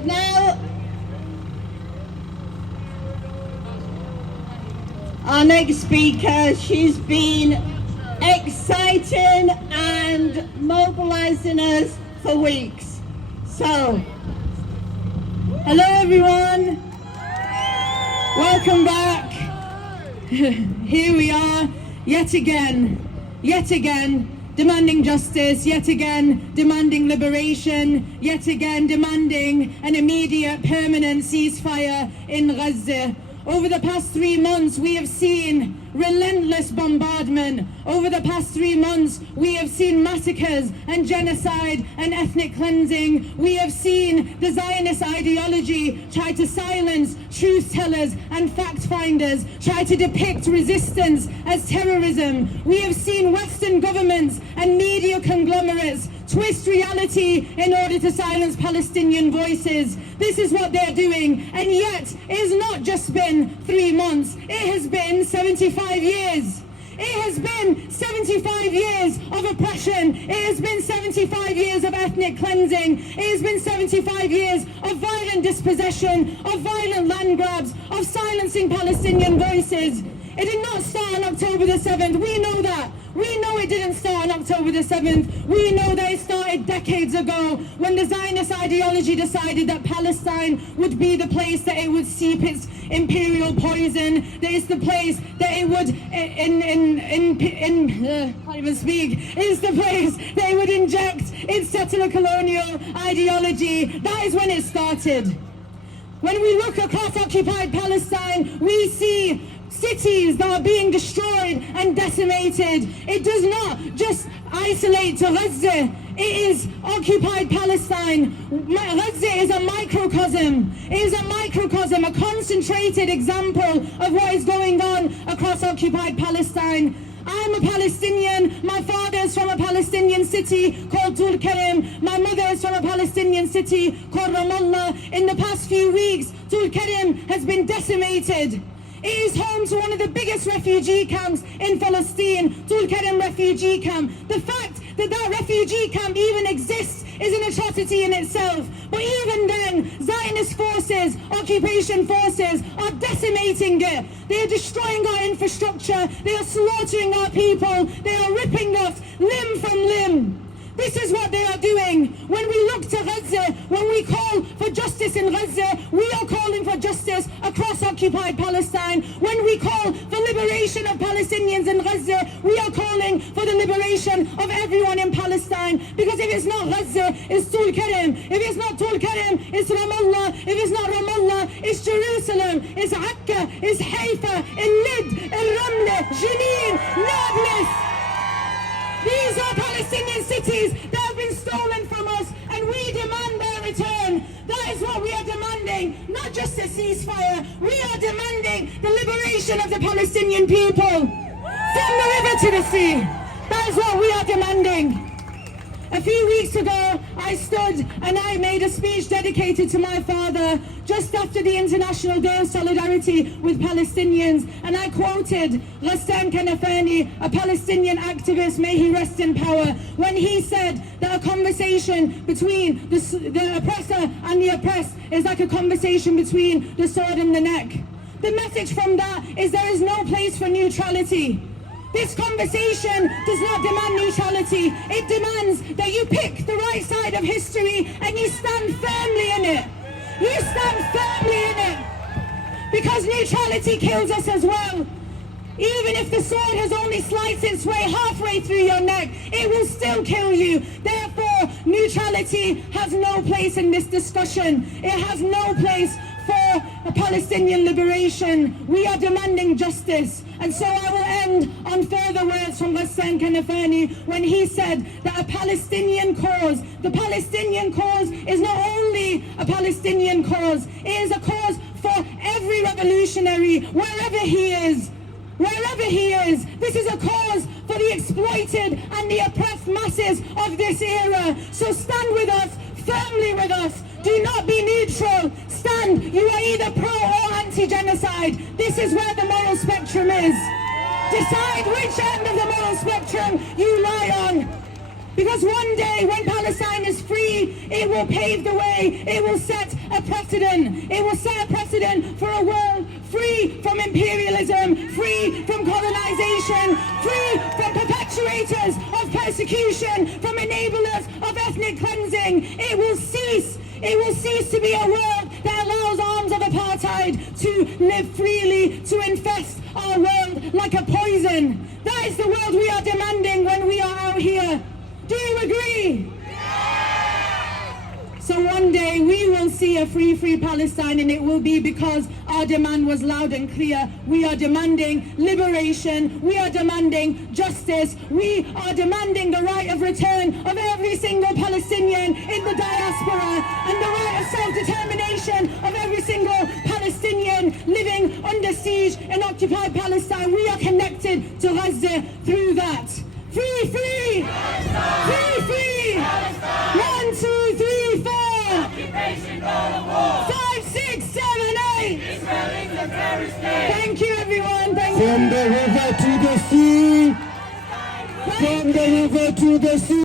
And now, our next speaker, she's been exciting and mobilizing us for weeks. So, hello everyone, welcome back. Here we are, yet again, demanding justice, yet again demanding liberation, yet again demanding an immediate permanent ceasefire in Gaza. Over the past 3 months, we have seen relentless bombardment. Over the past 3 months, we have seen massacres and genocide and ethnic cleansing. We have seen the Zionist ideology try to silence truth tellers and fact finders, try to depict resistance as terrorism. We have seen Western governments and media conglomerates twist reality in order to silence Palestinian voices. This is what they're doing, and yet it has not just been 3 months, it has been 75 years. It has been 75 years of oppression. It has been 75 years of ethnic cleansing. It has been 75 years of violent dispossession, of violent land grabs, of silencing Palestinian voices. It did not start on October the 7th. We know that. We know it didn't start on October the 7th. We know that it started decades ago when the Zionist ideology decided that Palestine would be the place that it would seep its imperial poison, that it's the place that it would, can't even speak, it's the place that it would inject its settler colonial ideology. That is when it started. When we look across occupied Palestine, we see cities that are being destroyed and decimated. It does not just isolate to Gaza. It is occupied Palestine. Gaza is a microcosm. It is a microcosm, a concentrated example of what is going on across occupied Palestine. I'm a Palestinian. My father is from a Palestinian city called Tul Karim. My mother is from a Palestinian city called Ramallah. In the past few weeks, Tul Karim has been decimated. It is home to one of the biggest refugee camps in Palestine, Tul Karim refugee camp. The fact that that refugee camp even exists is an atrocity in itself. But even then, Zionist forces, occupation forces, are decimating it. They are destroying our infrastructure. They are slaughtering our people. They are ripping us limb from limb. This is what they are doing. When we look to Gaza, when we call for justice in Gaza, we are calling for justice across occupied Palestine. When we call for liberation of Palestinians in Gaza, we are calling for the liberation of everyone in Palestine. Because if it's not Gaza, it's Tul Karim. If it's not Tul Karim, it's Ramallah. If it's not Ramallah, it's Jerusalem, it's Akka, it's Haifa, Lid, Ramla, Jenin, Nablus. These are Palestinian cities that have been stolen from us, and we demand their return. That is what we are demanding, not just a ceasefire. We are demanding the liberation of the Palestinian people from the river to the sea. That is what we are demanding. A few weeks ago, I stood and I made a speech dedicated to my father just after the International Day of Solidarity with Palestinians, and I quoted Ghassan Kanafani, a Palestinian activist, may he rest in power, when he said that a conversation between the oppressor and the oppressed is like a conversation between the sword and the neck. The message from that is there is no place for neutrality. This conversation does not demand neutrality. It demands that you pick the right side of history and you stand firmly in it. You stand firmly in it. Because neutrality kills us as well. Even if the sword has only sliced its way halfway through your neck, it will still kill you. Therefore, neutrality has no place in this discussion. It has no place for a Palestinian liberation. We are demanding justice. And so I will end on further words from Ghassan Kanafani when he said that a Palestinian cause, the Palestinian cause is not only a Palestinian cause, it is a cause for every revolutionary, wherever he is. Wherever he is, this is a cause for the exploited and the oppressed masses of this era. So stand with us, firmly with us. Do not be neutral. Stand. You are either pro or anti-genocide. This is where the moral spectrum is. Decide which end of the moral spectrum you lie on. Because one day when Palestine is free, it will pave the way. It will set a precedent. It will set a precedent for a world free from imperialism, free from colonization, free from perpetuators of persecution, from enablers of ethnic cleansing. It will cease. It will cease to be a world that allows arms of apartheid to live freely, to infest our world like a poison. That is the world we are demanding when we are out here. Do you agree? So one day we will see a free Palestine, and it will be because our demand was loud and clear. We are demanding liberation. We are demanding justice. We are demanding the right of return of every single Palestinian in the diaspora, and the right of self-determination of every single Palestinian living under siege in occupied Palestine. We are connected to Gaza through that. Free, free! Free, free! 1, 2, 3, 4! Occupation, 5, 6, 7, 8! Israel is a terrorist state! Thank you, everyone. Thank you. From the river to the sea! From the river to the sea!